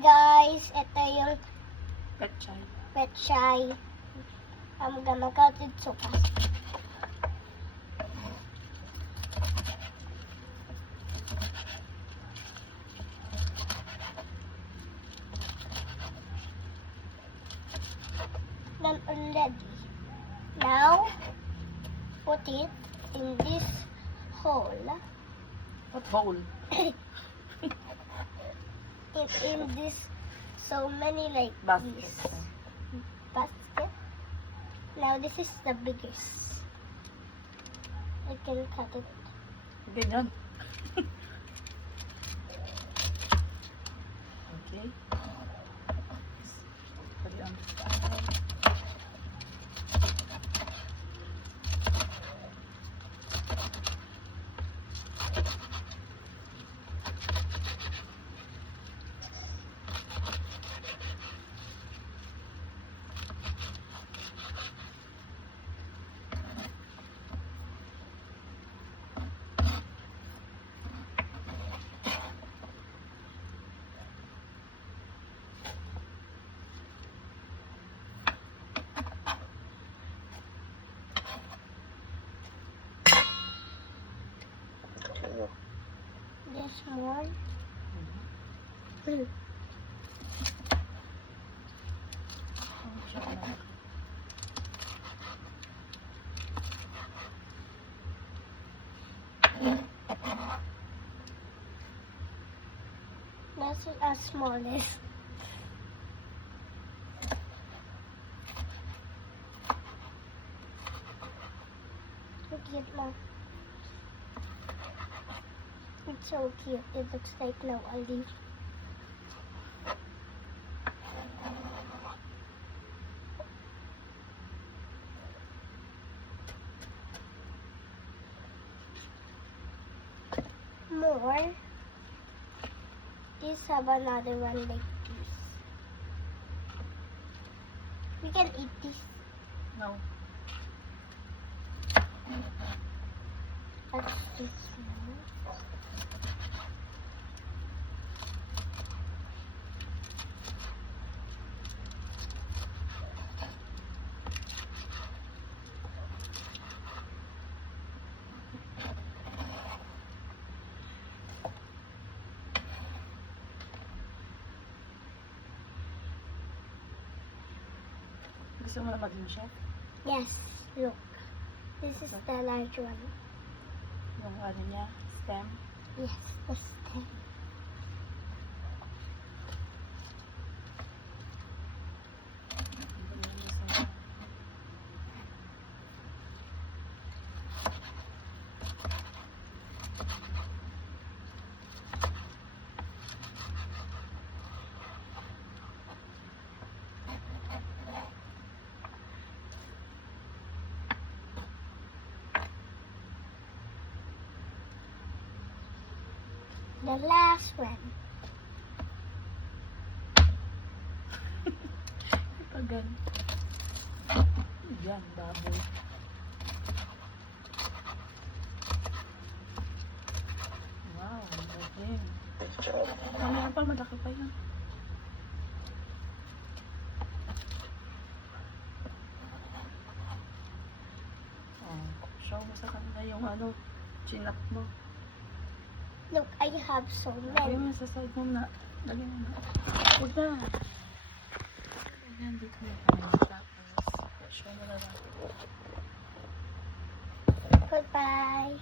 guys, ito yung Pechay. pechay. I'm gonna cut it so fast. Done already. Now, put it in this hole. What hole? In this, so many like Basket. this basket. Now this is the biggest. I can cut it. Ganyan. Okay. Put it on the side. There's more. Mm. That's as smallest. Look at that. It's so cute. It looks like now a leaf. More. These have another one like this. We can eat this. No. That's this one. Gusto mo na maging chef? Yes, look. This is the large one. Yung ano niya? Stem? Yes, the stem. The last one. Tagal. Yan, baboy. Wow, okay. Meron pa, malaki pa yan. Oh, show mo sa kanila yung ano, chin-up mo. Look, I have so Lagay many. mo sa side mo na. Lagay mo na. Huwag na. Ayan, dito mo tayo. Tapos, show mo na lang. Goodbye.